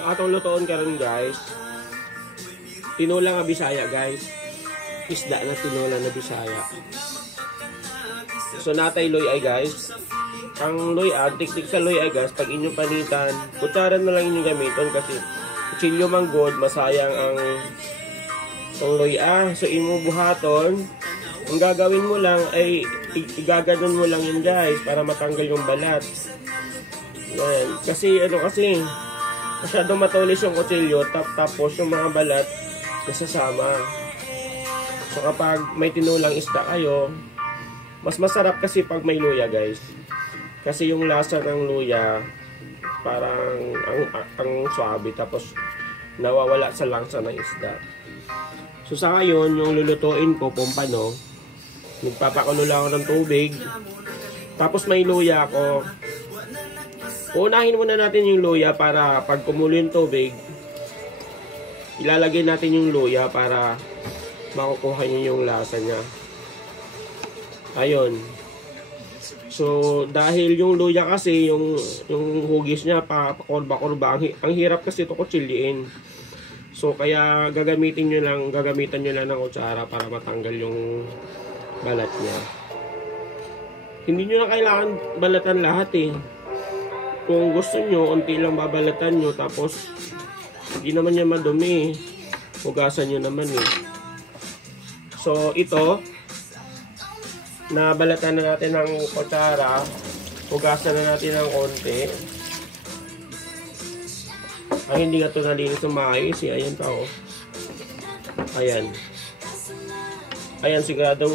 Ang atong lutoon karon guys, tinola nga Bisaya guys. Isda na tinola na Bisaya. So natay loy ay guys. Ang loy tiktik sa loy ay guys, pag inyong panitan, kutsara na lang inyong gamiton kasi kutsilyo manggod, masayang ang loy So imo buhaton, ang gagawin mo lang ay igaganon mo lang yun guys para matanggal yung balat. Yan. Kasi masyadong matulis yung kutsilyo tapos yung mga balat nasasama. So kapag may tinulang isda kayo, mas masarap kasi pag may luya guys. Kasi yung lasa ng luya parang ang swabe tapos nawawala sa langsa ng isda. So sa ngayon, yung lulutuin ko pompano, nagpapakulo lang ako ng tubig. Tapos may luya ako. Unahin muna natin yung luya para pag kumulo yung tubig, ilalagay natin yung luya para makukuha nyo yung lasa niya. Ayun. So, dahil yung luya kasi, yung hugis niya, pakurba-kurba, ang hirap kasi ito kutsiliin. So, kaya gagamitan nyo lang ng kutsara para matanggal yung balat niya. Hindi nyo na kailangan balatan lahat eh. Kung gusto nyo, unti lang babalatan nyo, tapos hindi naman niya madumi. Hugasan nyo naman eh. So, ito, nabalatan na natin ng kutsara. Hugasan na natin ng konti. Ay, hindi nga ito nalinis ng maayos eh. Ayan pa oh. Ayan. Ayan, siguradong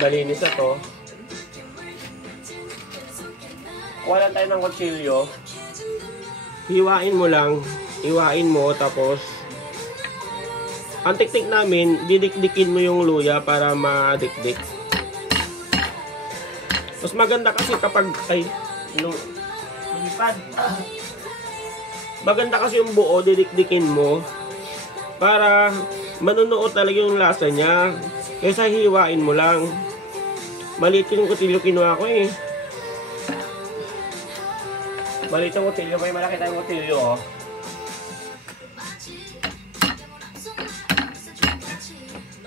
malinis na to. Kuha lang tayo ng kutsilyo. Hiwain mo lang. Hiwain mo, tapos ang teknik namin, didikdikin mo yung luya para madikdik. Mas maganda kasi kapag lumipad. Maganda kasi yung buo, didikdikin mo para manunuot talaga yung lasa niya. Kaysa hiwain mo lang. Maliit yung kutsilyo kinuha ko eh. Maliit yung kutsilyo, may malaki tayong kutsilyo oh.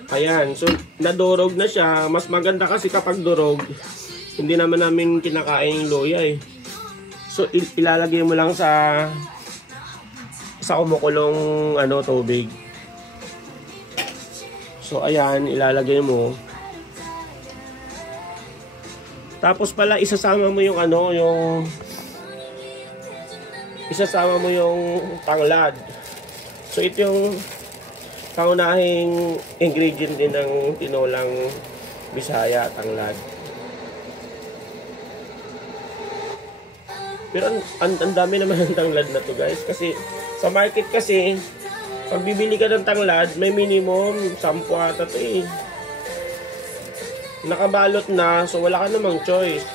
Ayan, so nadurog na siya. Mas maganda kasi kapag durog. Hindi naman namin kinakain yung luya eh. So ilalagay mo lang sa kumukulong tubig. So ayan, ilalagay mo. Tapos pala isasama mo yung isasama mo yung tanglad. So ito yung kaunahing ingredient din ng tinolang Bisaya, tanglad. Pero ang dami naman ng tanglad na to guys. Kasi sa market kasi, pag bibili ka ng tanglad, may minimum 10 ata to eh. Nakabalot na, so wala ka namang choice.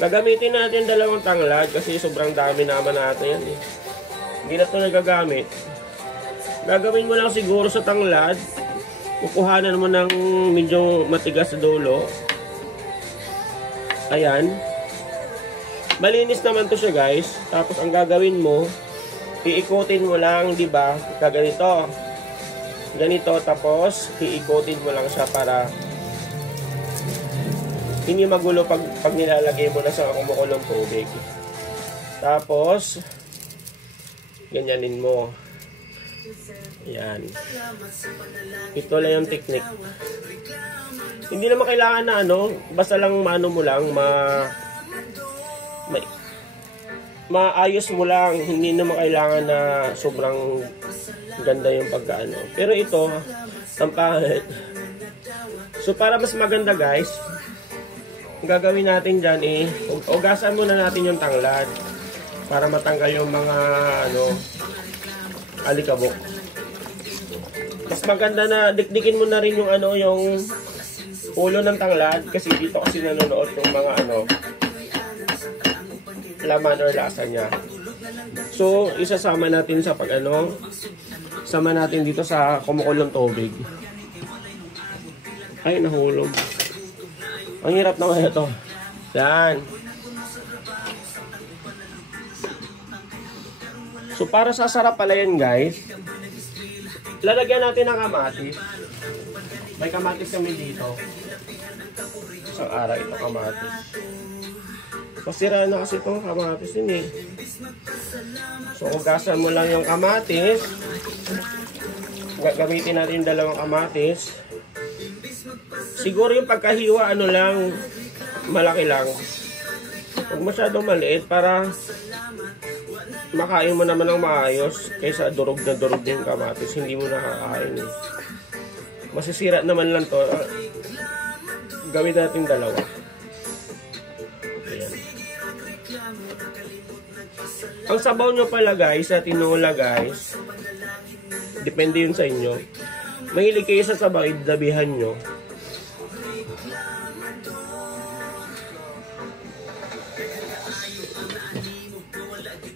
Gagamitin natin 2 tanglad kasi sobrang dami naman natin yan eh. Hindi na ito nagagamit. Gagawin mo lang siguro sa tanglad, kukuhanan mo ng medyo matigas sa dulo. Ayan. Malinis naman to siya guys. Tapos ang gagawin mo, iikutin mo lang, di ba? Ganito. Ganito, tapos iikutin mo lang siya para hindi magulo pag nilalagay mo na sa kumukulong tubig. Tapos ganyanin mo. Yan. Ito lang yung technique. Hindi naman kailangan na basta lang mano mo lang, maayos mo lang. Hindi naman kailangan na sobrang ganda yung pagkaano. Pero ito, ang pangit. So para mas maganda guys, ang gagawin natin dyan ugasan muna natin yung tanglad para matanggal yung mga alikabok. Mas maganda na dikdikin mo na rin yung yung ulo ng tanglad kasi dito kasi nanonood yung mga laman or lasa niya. So isasama natin sa sama natin dito sa kumukulong tubig. Ay, nahulog. Ang hirap naman ito. Yan. So para sa sarap pala yan guys, lalagyan natin ng kamatis. May kamatis kami dito. Isang araw ito kamatis. Pasira na kasi itong kamatis yun eh. So ugasan mo lang yung kamatis. Gamitin natin yung dalawang kamatis. Siguro yung pagkahiwa ano lang, malaki lang. Huwag masyadong maliit para makain mo naman ng maayos. Kaysa durog na durog yung kamatis, hindi mo nakakain eh. Masisira naman lang to. Gawin natin dalawa. Ayan. Ang sabaw nyo pala guys, sa tinola guys, depende yun sa inyo. Mahilig kayo sa sabaw, idabihan nyo.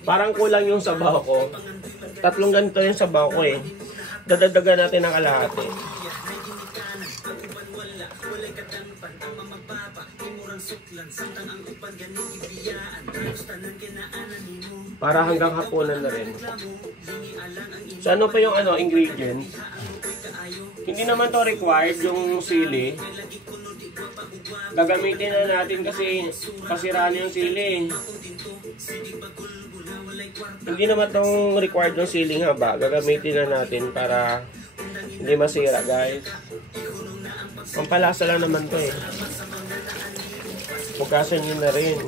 Parang kulang yung sabaw ko. 3 ganito yung sabaw ko eh. Dadagdagan natin ng kalahati. Para hanggang hapunan na rin. So ano pa yung ingredients? Hindi naman to required yung sili. Gagamitin na natin kasi pasiraan yung sili. Hindi naman tong required ng siling haba. Gagamitin na natin para hindi masira guys. Pampalasa lang naman to eh. Bukasan nyo na rin.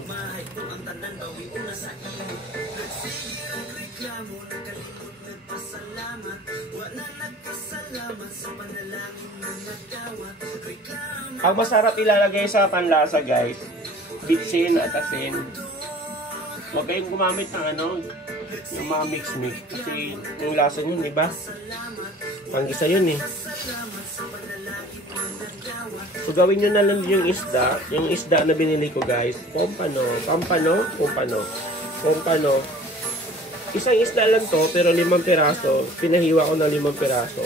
Ang masarap ilalagay sa panlasa guys, bitsin at asin. Huwag kayong gumamit ng yung mga mix-mix. Kasi yung lasa nyo, di ba? Panggisa yun eh. So gawin nyo na lang yung isda. Yung isda na binili ko guys. Pompano. Isang isda lang to, pero 5 piraso. Pinahiwa ko ng 5 piraso.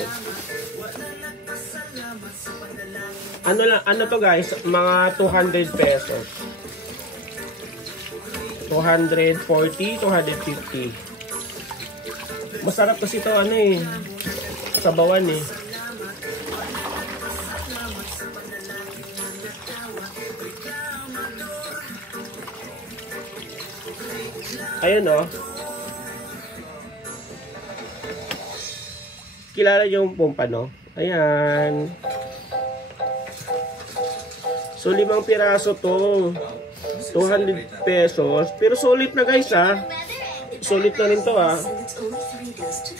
Ano to guys? Mga 200 pesos. 240, 250. Masarap kasi ito sabawan eh. Ayun oh. Kilala yung pompano? Ayan. So 5 piraso to. 200 pesos. Pero sulit na guys ha. Sulit na rin to ha.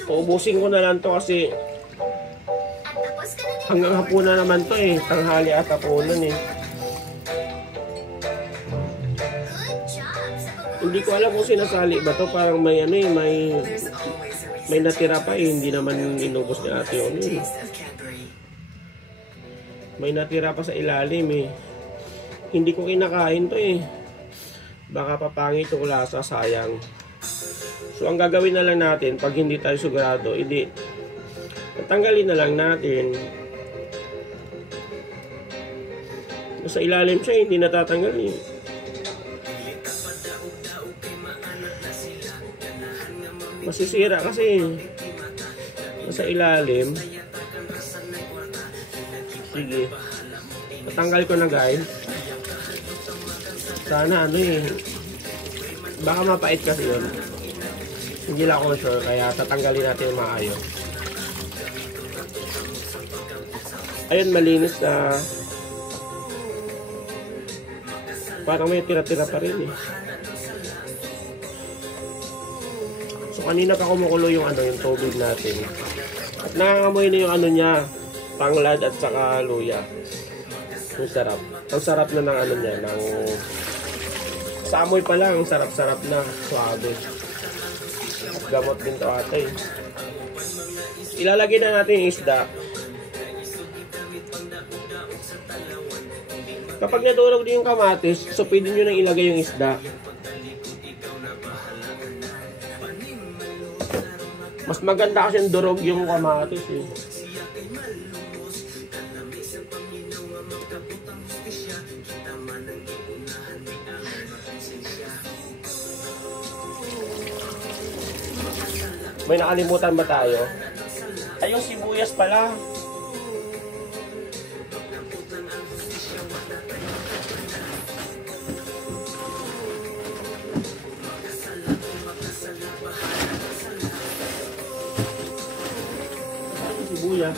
Uubusin ko na lang to kasi hanggang hapunan naman to eh. Tanghali at hapunan eh. Hindi ko alam kung sinasali ba to. Parang may may natira pa eh. Hindi naman inubos ni ate yun eh. May natira pa sa ilalim eh. Hindi ko kinakain to eh. Baka papangit yung lasa, sayang. So ang gagawin na lang natin, pag hindi tayo sigurado, tanggalin na lang natin. Sa ilalim siya, hindi natatanggal eh. Masisira kasi sa ilalim. Sige. Natanggal ko na guys. Sana baka mapait kasi yun. Hindi lang ako sure, kaya tatanggalin natin yung maayos. Ayun, malinis na. Parang may tira-tira pa rin eh. So kanina pa kumukulo yung yung tubig natin. At nangangamoy na yung niya, tanglad at saka luya. Ang sarap. Ang sarap na ng niya, ng sa amoy pa lang, sarap-sarap na, suabe. At gamot din to ate. Ilalagay na natin yung isda. Kapag nadurog din yung kamatis, so pwede nyo nang ilagay yung isda. Mas maganda kasi yung durog yung kamatis eh. May nakalimutan ba tayo? Ay, yung sibuyas pala. Sibuyas.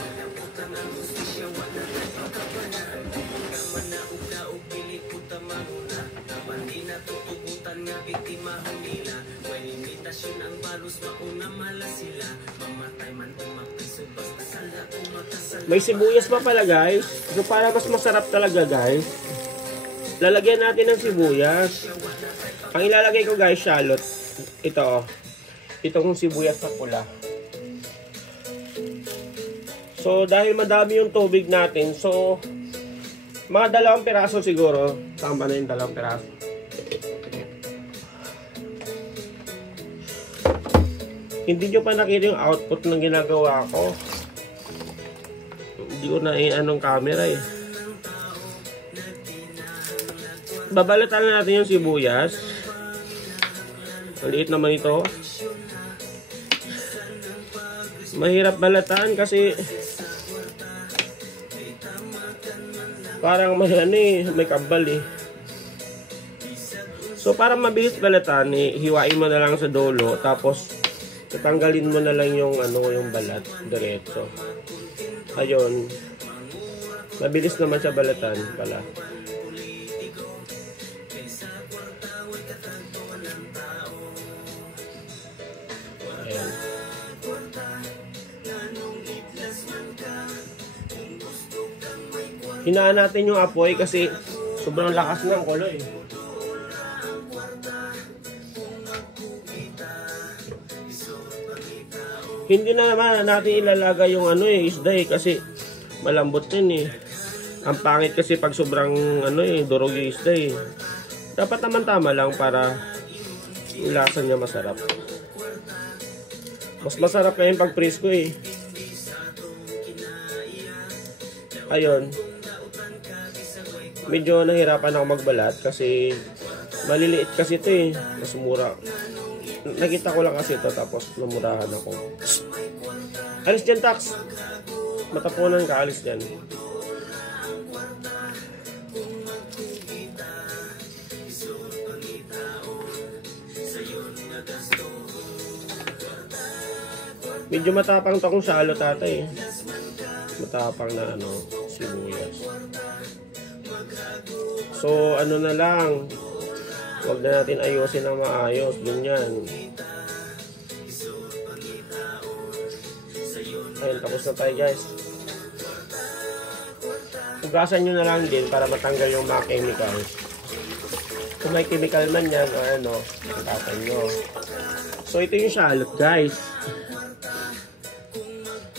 May sibuyas pa pala guys. So para mas masarap talaga guys, lalagyan natin ng sibuyas. Ang ilalagay ko guys, shallot. Ito. Itong sibuyas na pula. So dahil madami yung tubig natin, so mga 2 piraso siguro. Tama na yung 2 piraso. Hindi nyo pa nakita yung output ng ginagawa ko. Hindi ko na anong camera eh. Babalatan natin yung sibuyas. Maliit naman ito. Mahirap balatan kasi parang may kambal eh. So para mabilis balatan, hiwain mo na lang sa dulo, tapos tatanggalin mo na lang yung yung balat diretso. Ayun. Mabilis naman siya balatan pala. Ayan. Hinaan natin yung apoy kasi sobrang lakas ng kuloy. Hindi na naman natin ilalagay yung isda kasi malambot din eh. Ang pangit kasi pag sobrang durog yung isda eh. Dapat naman tama lang para yung lasa niya masarap. Mas masarap na yung pag presko eh. Ayun. Medyo nahirapan ako magbalat kasi maliliit kasi ito eh. Mas mura. Nakita ko lang kasi ito tapos namurahan ako. Alis dyan, Tax. Matapunan ka, alis dyan. Medyo matapang to kung shallot tatay. Matapang na sibuyas. So na lang, huwag na natin ayusin ng maayos, ganyan. Ayun, tapos na tayo guys. Hugasan nyo na lang din para matanggal yung mga chemicals. Kung may chemical man yan o hugasan nyo. So ito yung shallot guys.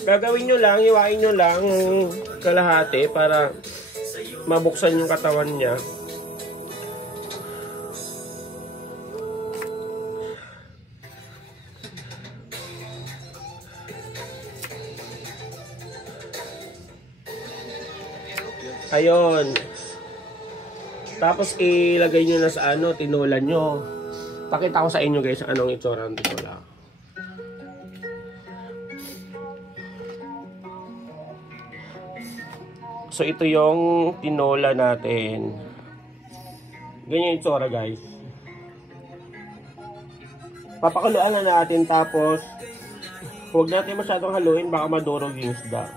Gagawin nyo lang, hiwain nyo lang kalahati para mabuksan yung katawan niya. Ayun. Tapos ilagay nyo na sa tinulan nyo. Pakita ko sa inyo guys anong itsura ng tinula. So ito yung tinola natin. Ganyan yung itsura guys. Papakuluan na natin tapos huwag natin masyadong haluin, baka madurog yung isda.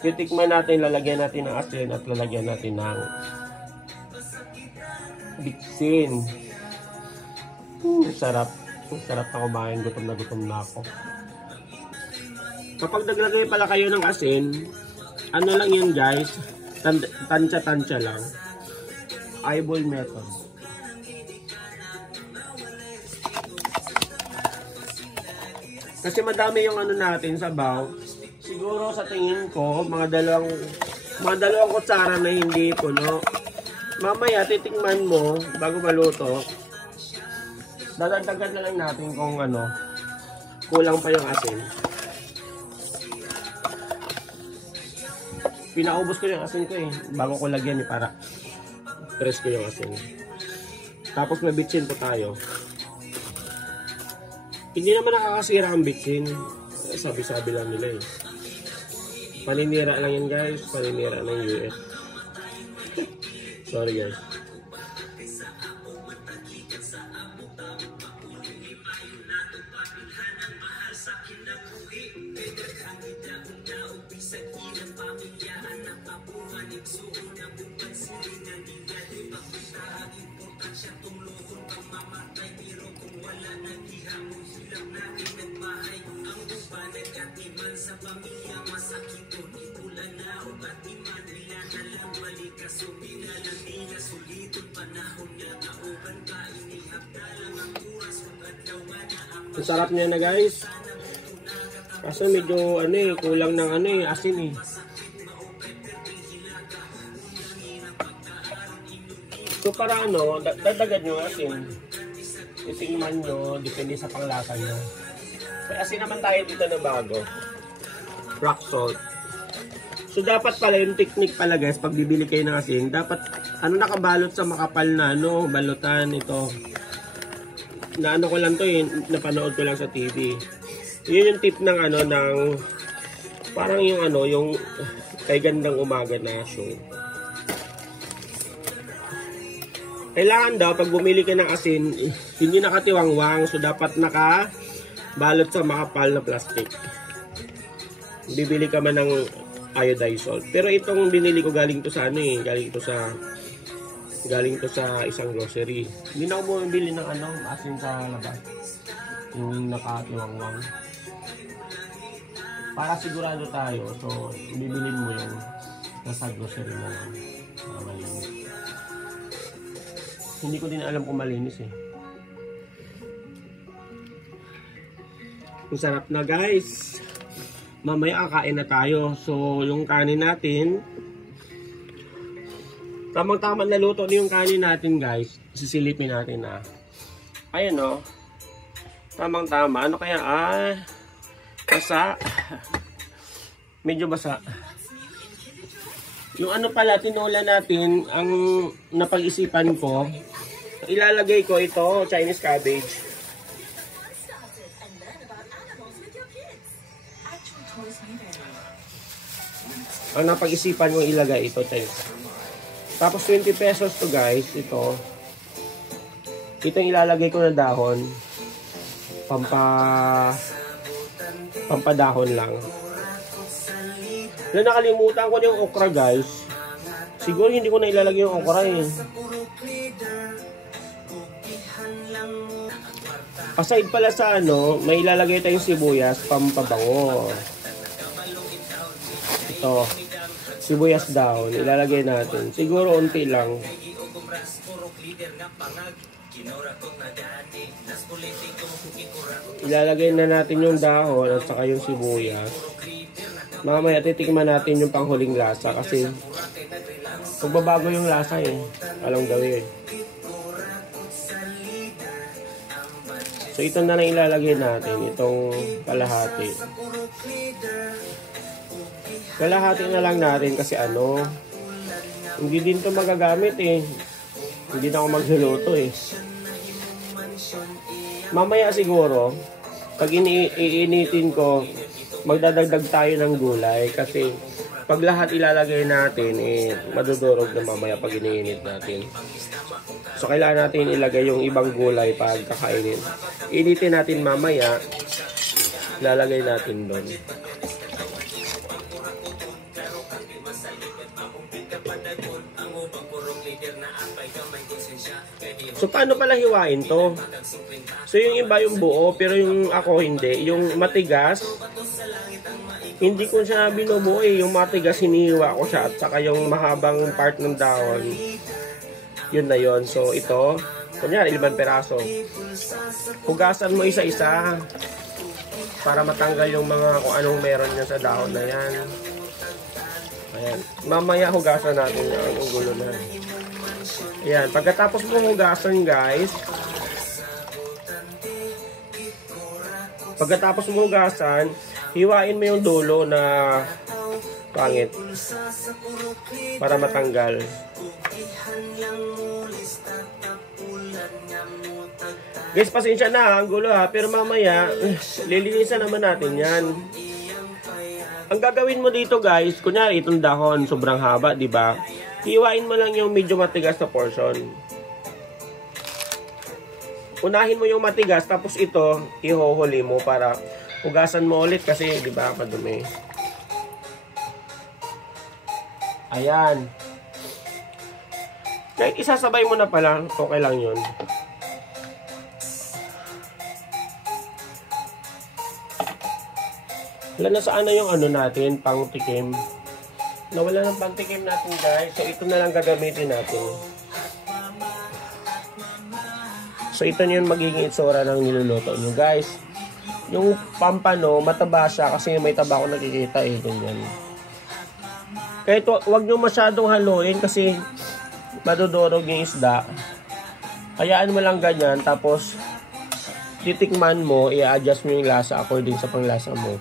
Titikman natin, lalagyan natin ng asin at lalagyan natin ng bitsin. Sarap. Sarap na kumain. Gutom na ako. Kapag naglagay pala kayo ng asin, lang yun guys, tansya-tansya lang. Eyeball method. Kasi madami yung natin sabaw. Siguro sa tingin ko, mga dalawang kutsara na hindi puno. Mamaya titikman mo bago maluto. Dadagdagan na lang natin kung kulang pa yung asin. Pinaubos ko yung asin ko bago ko lagyan para press ko yung asin. Tapos may bitsin po tayo. Hindi naman nakakasira ang bitsin. Sabi-sabi lang nila eh. Paninira lang yan guys. Paninira ng US. Sorry guys. Ang sarap niya na guys. Kaso medyo ano eh, kulang ng ano eh, asin eh. So para ano, dadagan nyo asin. Itingnan nyo, depende sa panglasa nyo. May asin naman tayo dito na bago. Rock salt. So dapat pala yung technique pala guys, pag bibili kayo ng asin, dapat ano nakabalot sa makapal na ano, balutan ito. Na ano ko lang to eh, napanood ko lang sa TV. Yun yung tip ng ano, ng parang yung ano, yung kay Gandang Umaga na show. Kailangan daw, pag bumili ka ng asin, hindi nakatiwangwang. So, dapat nakabalot sa makapal na plastic. Bibili ka man ng iodized salt. Pero itong binili ko galing to sa ano eh, galing to sa isang grocery. Hindi na ako bumibili ng ano, asin sa labas. Yung nakatiwangwang. Para sigurado tayo, so bibilin mo yung nasa grocery na lang. Para malinis. Hindi ko din alam kung malinis eh. Ang sarap na guys. Mamaya kakain na tayo. So yung kanin natin, tamang-tama na luto na yung kanin natin guys. Sisilipin natin na. Ayan o. Tamang-tama. Ano kaya? Basa. Medyo basa. Yung ano pala, tinola natin, ang napag-isipan ko, ilalagay ko ito, Chinese cabbage. Ang napag-isipan ko ilagay ito, tapos 20 pesos to guys, ito yung ilalagay ko na dahon, pampadahon lang. Na nakalimutan ko na yung okra guys. Siguro hindi ko na ilalagay yung okra eh. Aside pala sa ano, may ilalagay tayong sibuyas, pampabango. Ito, sibuyas down, ilalagay natin. Siguro unti lang. Ilalagay na natin yung dahon at saka yung sibuyas. Mamaya titikman natin yung panghuling lasa kasi magbabago yung lasa eh. Alam gawin. So ito na lang ilalagay natin, itong kalahati. Kalahati na lang natin kasi ano, hindi din to magagamit eh. Hindi na ako magluluto eh. Mamaya siguro, pag iinitin ko, magdadagdag tayo ng gulay kasi pag lahat ilalagay natin eh madudurog na mamaya pag iniinit natin. So kailangan natin ilagay yung ibang gulay pag kakainin. Initin natin mamaya, lalagay natin doon. So paano pala hiwain to? So yung iba yung buo, pero yung ako hindi. Yung matigas, hindi ko siya binubuo eh. Yung matigas, hinihiwa ko siya. At saka yung mahabang part ng dahon, yun na yun. So ito, kunyari 5 peraso. Hugasan mo isa-isa para matanggal yung mga kung anong meron niya sa dahon na yan. Ayan. Mamaya hugasan natin ang gulo na. Ayan. Pagkatapos mo hugasan guys, hiwain mo yung dulo na pangit para matanggal. Guys, pasensya na, ang gulo ha. Pero mamaya, lilinisan naman natin yan. Ang gagawin mo dito guys, kunyari itong dahon, sobrang haba, di ba? Hiwain mo lang yung medyo matigas na portion. Unahin mo yung matigas, tapos ito, ihuhuli mo para hugasan mo ulit kasi, di ba, madumi. Ayan. Kahit isasabay mo na pala, okay lang yun. Wala na saan na yung ano natin, pang-tikim. Nawala ng pang-tikim natin guys. So ito na lang gagamitin natin. So ito na yung magiging itsura ng niluluto nyo guys. Yung pampano, mataba siya kasi may taba ako nakikita eh. Ganyan. Kahit wag nyo masyadong haluin kasi madudurog yung isda. Hayaan mo lang ganyan. Tapos titikman mo, i-adjust mo yung lasa according sa panglasa mo.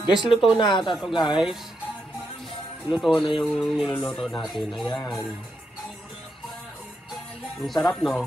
Guys, luto na ata to guys. Luto na yung niluluto natin. Ayan. Ang sarap no?